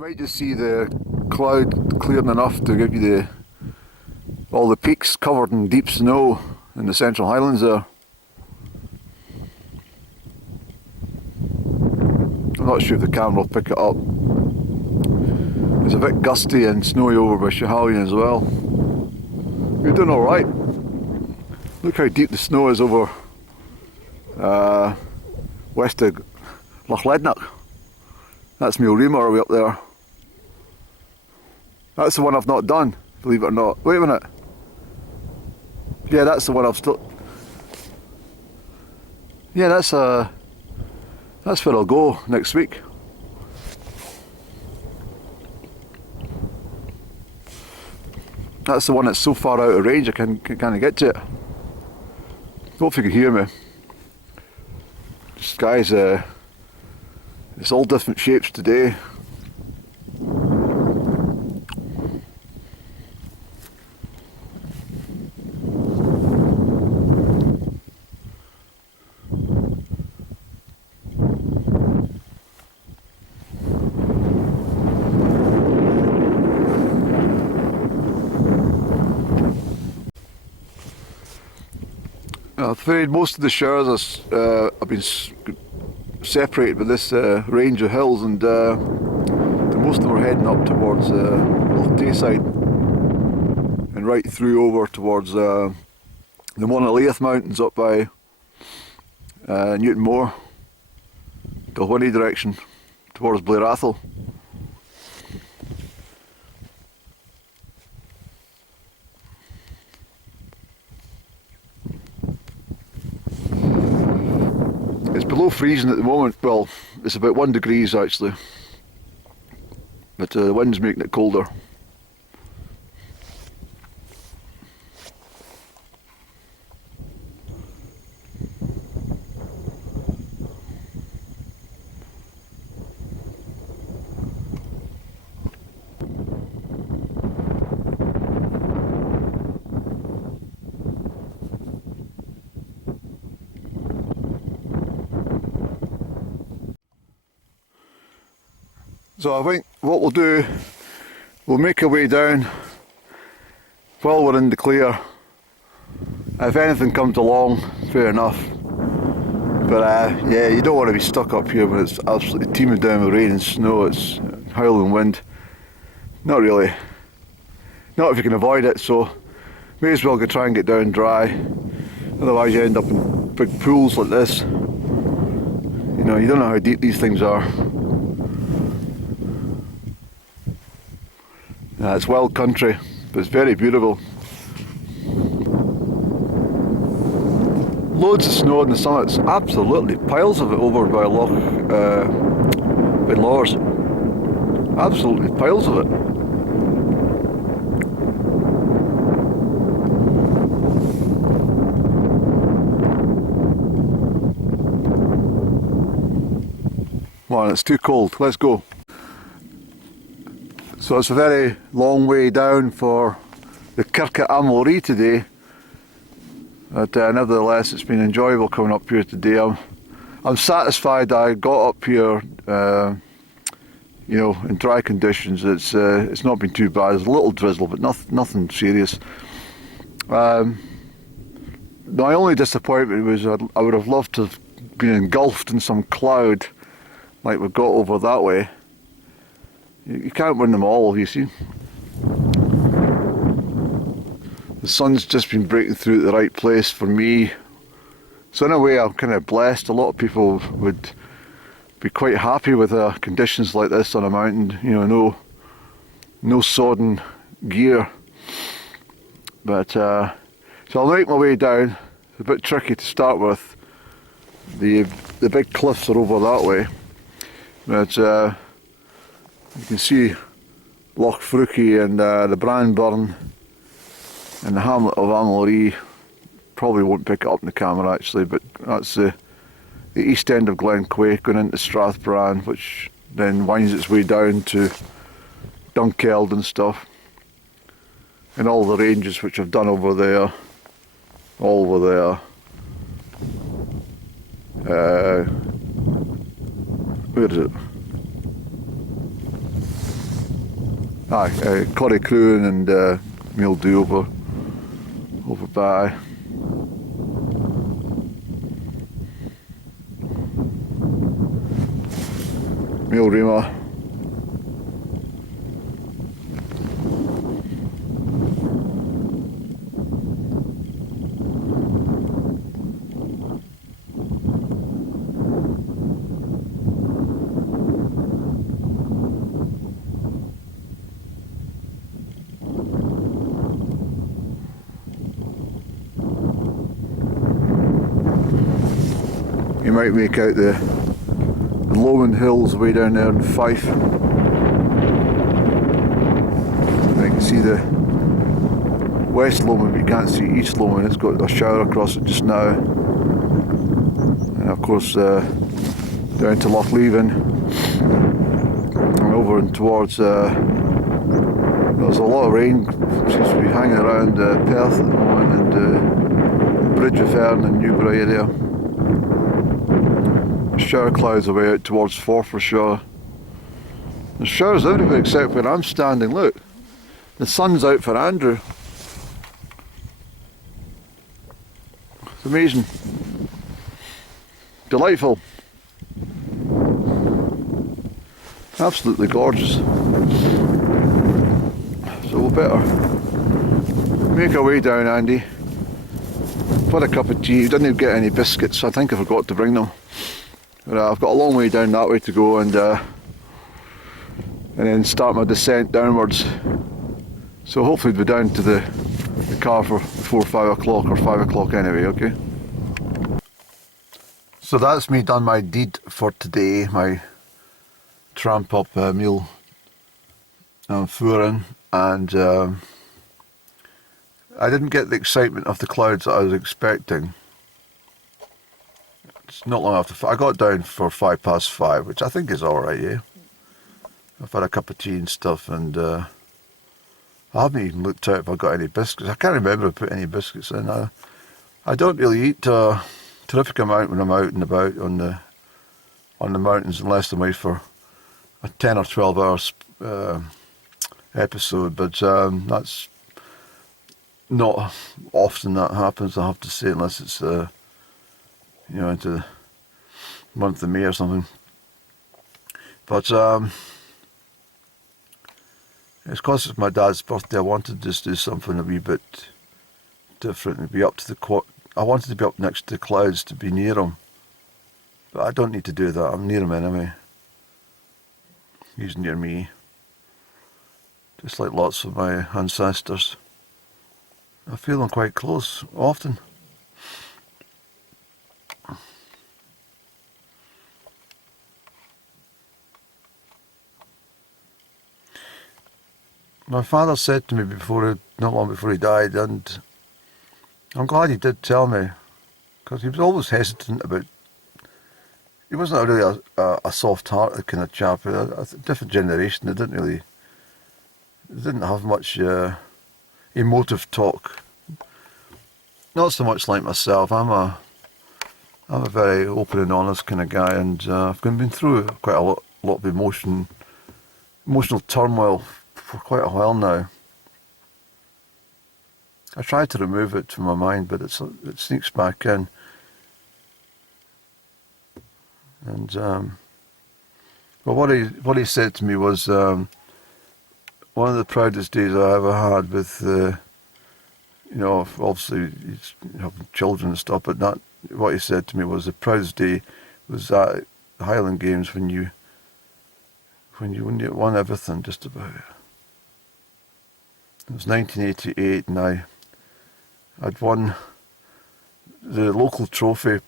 You might just see the cloud clearing enough to give you all the peaks covered in deep snow in the Central Highlands there. I'm not sure if the camera will pick it up. It's a bit gusty and snowy over by Schiehallion as well. We're doing alright. Look how deep the snow is over west of Loch Lednock. That's Meall way up there. That's the one I've not done, believe it or not. Wait a minute. Yeah, that's the one I've still... Yeah, that's where I'll go next week. That's the one that's so far out of range I can't get to it. Hope you can hear me. This guy's it's all different shapes today. I'm afraid most of the showers have been separated by this range of hills, and most of them are heading up towards Loch Tayside and right through over towards the Monaleith Mountains up by Newtonmore, Dalwhinnie direction towards Blair Athol. It's below freezing at the moment. Well, it's about 1 degree actually, but the wind's making it colder. So I think what we'll do, we'll make our way down while we're in the clear. If anything comes along, fair enough. But yeah, you don't want to be stuck up here when it's absolutely teeming down with rain and snow. It's howling wind. Not really. Not if you can avoid it, so may as well try and get down dry. Otherwise you end up in big pools like this. You know, you don't know how deep these things are. It's wild country, but it's very beautiful. Loads of snow on the summits, absolutely piles of it over by Loch by Lors. Absolutely piles of it. Come on, it's too cold. Let's go. So it's a very long way down for the Kirk at Amulree today, but nevertheless it's been enjoyable coming up here today. I'm satisfied I got up here, you know, in dry conditions. It's not been too bad. There's a little drizzle, but nothing serious. My only disappointment was I would have loved to have been engulfed in some cloud like we've got over that way. You can't win them all, you see. The sun's just been breaking through at the right place for me. So in a way I'm kind of blessed. A lot of people would be quite happy with conditions like this on a mountain. You know, no sodden gear. But so I'll make my way down. It's a bit tricky to start with. The big cliffs are over that way. But you can see Loch Fruchie and the Branburn and the hamlet of Amulree. Probably won't pick it up in the camera actually, but that's the east end of Glenquay going into Strathbran, which then winds its way down to Dunkeld and stuff. And all the ranges which I've done over there, all over there. Where is it? Crieff and Meall do over by. Amulree. You might make out the Lowland Hills way down there in Fife. I can see the West Lowland, but you can't see East Lowland. It's got a shower across it just now. And of course down to Loch Leven and over and towards there's a lot of rain seems to be hanging around Perth at the moment, and Bridge of Fuaran and Newbury area. Shower clouds away out towards Perthshire. There's showers everywhere except where I'm standing. Look, the sun's out for Andrew. It's amazing. Delightful. Absolutely gorgeous. So we'll better make our way down, Andy. I've had a cup of tea. Didn't even get any biscuits, so I think I forgot to bring them. But I've got a long way down that way to go, and then start my descent downwards. So hopefully we'll be down to the car for 4 or 5 o'clock, or 5 o'clock anyway, okay? So that's me done my deed for today, my tramp up Meall and Fuaran, and I didn't get the excitement of the clouds that I was expecting. It's not long after, I got down for 5:05, which I think is alright, yeah. I've had a cup of tea and stuff, and I haven't even looked out if I got any biscuits. I can't remember if I put any biscuits in. I don't really eat a terrific amount when I'm out and about on the mountains, unless I'm away for a 10 or 12 hours episode, but that's not often that happens, I have to say, unless it's into the month of May or something. But it's because it's my dad's birthday. I wanted to just do something a wee bit different and be up to the I wanted to be up next to the clouds, to be near him, but I don't need to do that. I'm near him anyway. He's near me, just like lots of my ancestors. I feel them quite close often. My father said to me not long before he died, and I'm glad he did tell me, because he was always hesitant about. He wasn't really a soft-hearted kind of chap. A different generation. They didn't have much emotive talk. Not so much like myself. I'm a very open and honest kind of guy, and I've been through quite a lot of emotional turmoil for quite a while now. I try to remove it from my mind, but it sneaks back in. And well, what he said to me was one of the proudest days I ever had with obviously he's having children and stuff, but what he said to me was the proudest day was at the Highland Games when you won everything just about. It was 1988, and I'd won the local trophy.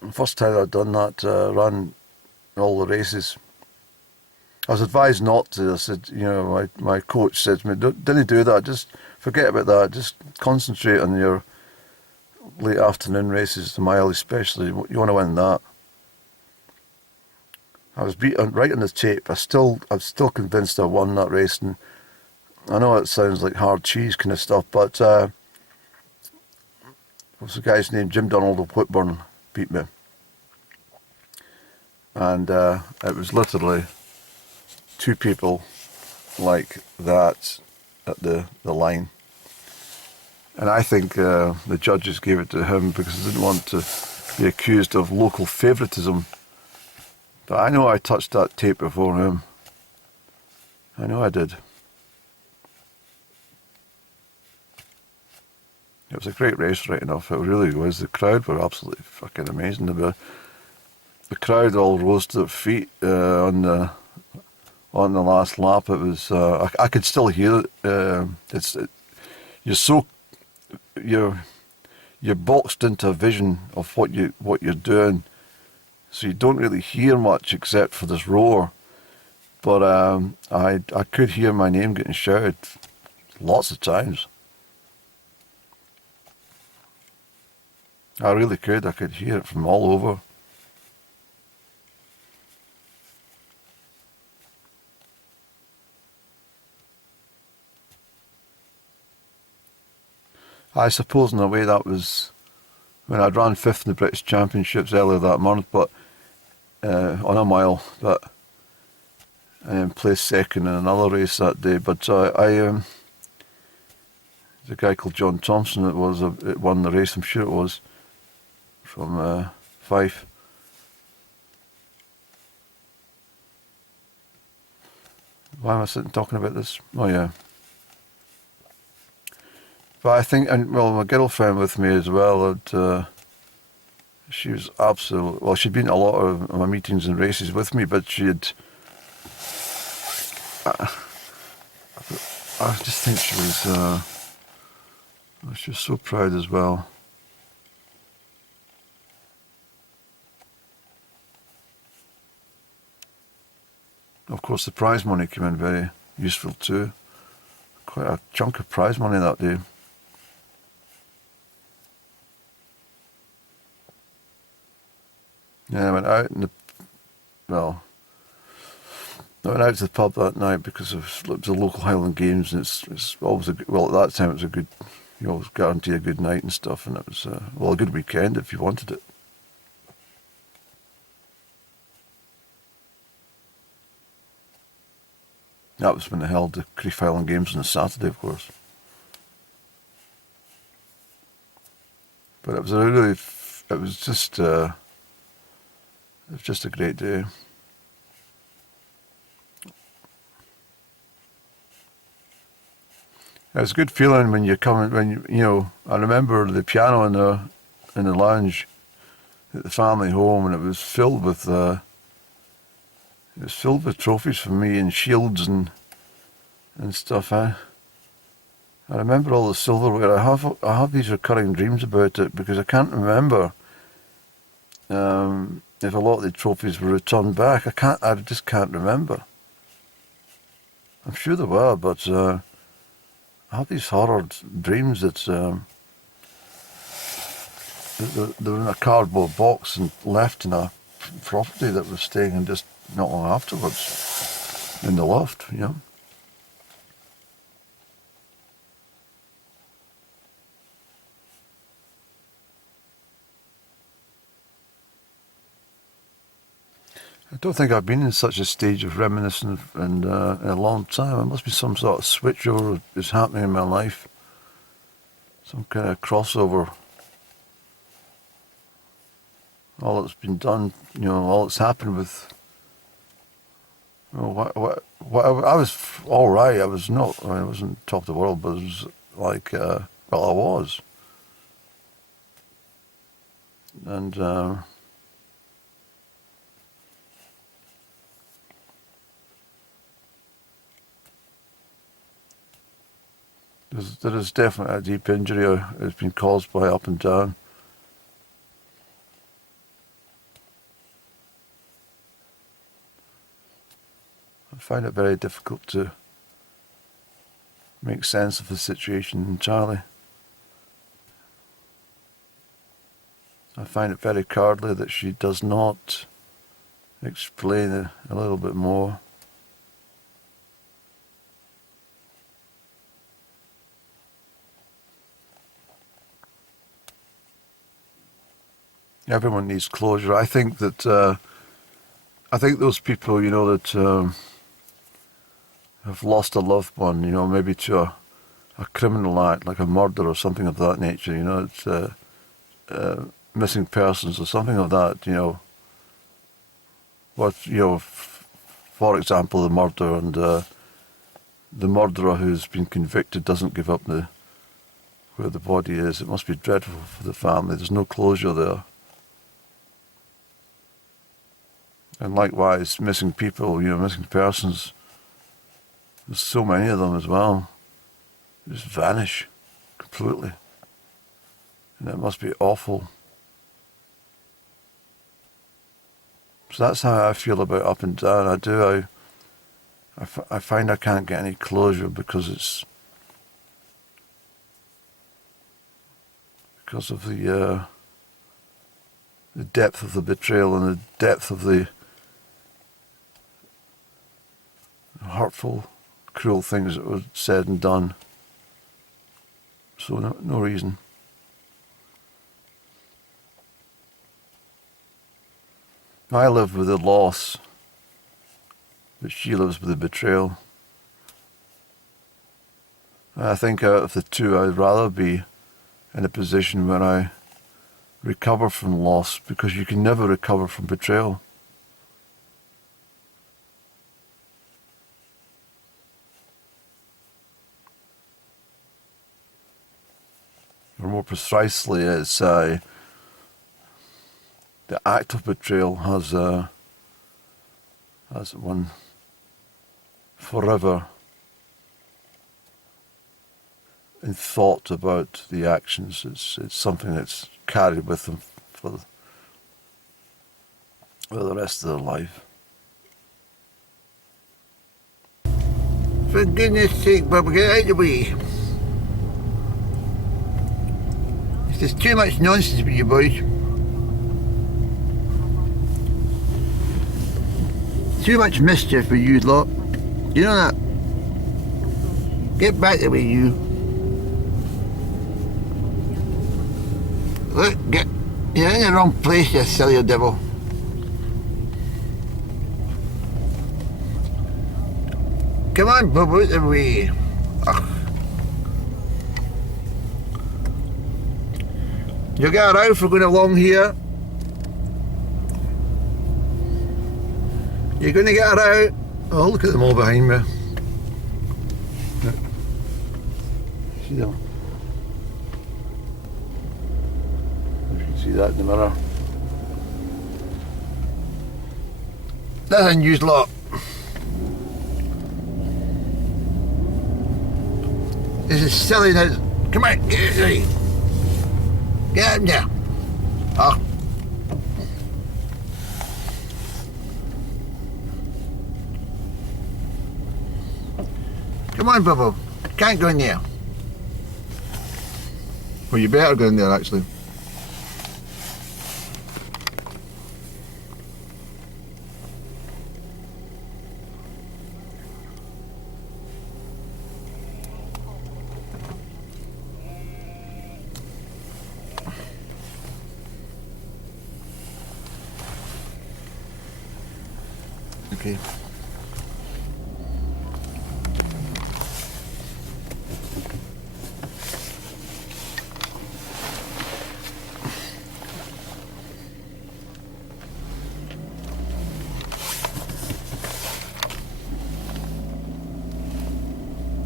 The first time I'd done that, ran all the races. I was advised not to. I said, my coach said to me, didn't do that, just forget about that, just concentrate on your late afternoon races, the mile especially, you want to win that. I was beaten right on the tape. I'm still convinced I won that race, and I know it sounds like hard cheese kind of stuff, but what was the guy's name? Jim Donald of Whitburn beat me. And it was literally two people like that at the line. And I think the judges gave it to him because they didn't want to be accused of local favouritism. But I know I touched that tape before him. I know I did. It was a great race, right enough. It really was. The crowd were absolutely fucking amazing. The crowd all rose to their feet on the last lap. It was. I could still hear it. You're boxed into a vision of what you're doing, so you don't really hear much except for this roar. But I could hear my name getting shouted lots of times. I really could. I could hear it from all over. I suppose in a way that was when I'd ran 5th in the British Championships earlier that month, but on a mile, but placed 2nd in another race that day. But the guy called John Thompson it won the race, I'm sure it was, from Fife. Why am I sitting talking about this? Oh yeah. But I think, and well, my girlfriend with me as well, she was absolutely, well, she'd been to a lot of my meetings and races with me, but I just think she was so proud as well. Of course, the prize money came in very useful too. Quite a chunk of prize money that day. Yeah, I went out I went out to the pub that night because it was a local Highland Games, and it's always at that time it was a good, you always guarantee a good night and stuff, and it was a good weekend if you wanted it. That was when they held the Crieff Highland Games on a Saturday, of course. But it was just a great day. It was a good feeling when I remember the piano in the lounge at the family home, and it was filled with trophies for me and shields and stuff. I remember all the silverware. I have these recurring dreams about it because I can't remember if a lot of the trophies were returned back. I just can't remember. I'm sure they were, but I have these horror dreams that they were in a cardboard box and left in a property that was staying in just not long afterwards in the loft, you know. I don't think I've been in such a stage of reminiscing in a long time. There must be some sort of switchover that's happening in my life. Some kind of crossover. All that's been done, all that's happened with. What I was all right. I wasn't top of the world, but it was like, I was. And there is definitely a deep injury it's been caused by up and down. I find it very difficult to make sense of the situation entirely. I find it very cowardly that she does not explain it a little bit more. Everyone needs closure. I think that those people, that have lost a loved one, you know, maybe to a criminal act, like a murder or something of that nature, you know, it's missing persons or something of that, you know. What, you know, for example, the murder, and the murderer who's been convicted doesn't give up where the body is. It must be dreadful for the family. There's no closure there. And likewise, missing people, you know, missing persons. There's so many of them as well. They just vanish completely. And it must be awful. So that's how I feel about Up and Down. I find I can't get any closure because of the depth of the betrayal and the depth of the hurtful, cruel things that were said and done. So no reason. I live with the loss, but she lives with the betrayal. And I think out of the two, I'd rather be in a position where I recover from loss, because you can never recover from betrayal. Or more precisely, it's the act of betrayal has one forever in thought about the actions. It's something that's carried with them for the rest of their life. For goodness sake, Bob, get out of the way. There's too much nonsense with you boys. Too much mischief with you lot. You know that? Get back the way, you. Look, you're in the wrong place, you silly devil. Come on, Bob, out the way. Ugh. You'll get a row for going along here. You're going to get a row. Oh, look at them all behind me. See them? You can see that in the mirror. That's a news lot. This is silly now. Come on, get it right. Get in there. Oh. Come on, Bubble. Can't go in there. Well, you better go in there, actually. Okay.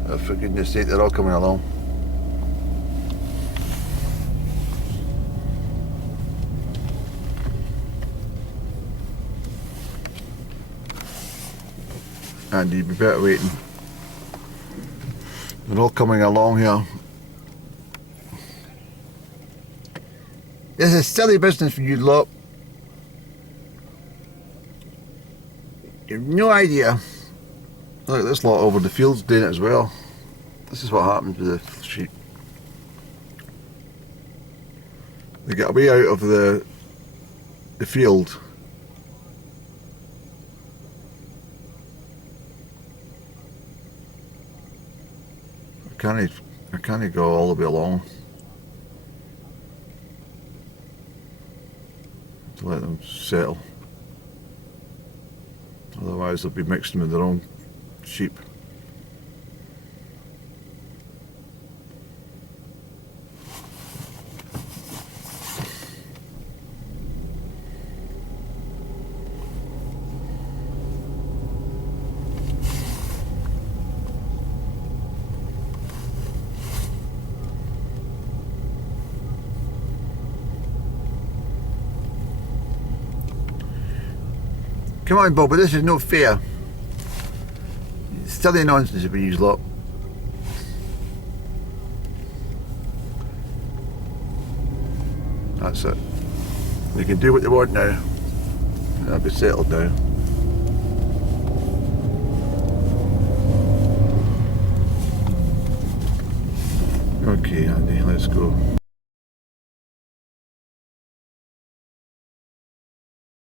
Oh, for goodness sake, they're all coming along. And you'd be better waiting. They're all coming along here. This is silly business for you lot. You've no idea. Look at this lot over the fields doing it as well. This is what happens with the sheep. They get away out of the field. I can't go all the way along to let them settle. Otherwise they'll be mixing with their own sheep. Come on, Bobby, this is no fair. Silly nonsense about you lot. That's it. They can do what they want now. I'll be settled now. Okay, Andy, let's go.